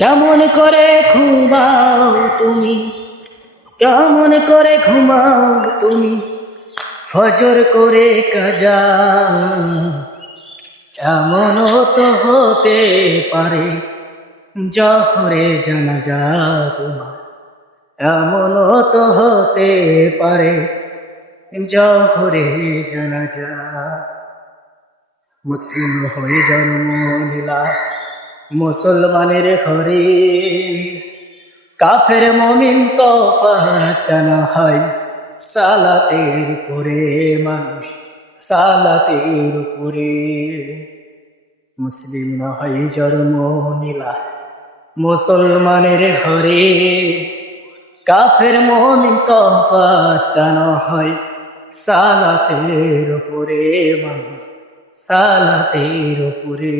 কেমন করে ঘুমাও তুমি, কেমন করে ঘুমাও তুমি, ফজর করে কাজা। এমনও তো হতে পারে জহরে জানাজা তোমার, এমনও তো হতে পারে জহরে জানাজা। মুসলিম হয়ে জন্ম নিলা মুসলমানের ঘরে, কাফের মুমিন তফাৎ না হয় সালাতের উপরে, মানুষ সালাতের উপরে। মুসলিম না হয় জন্ম নিলা মুসলমানের ঘরে, কাফের মুমিন তফাৎ না হয় সালাতের উপরে, মানুষ সালাতের উপরে।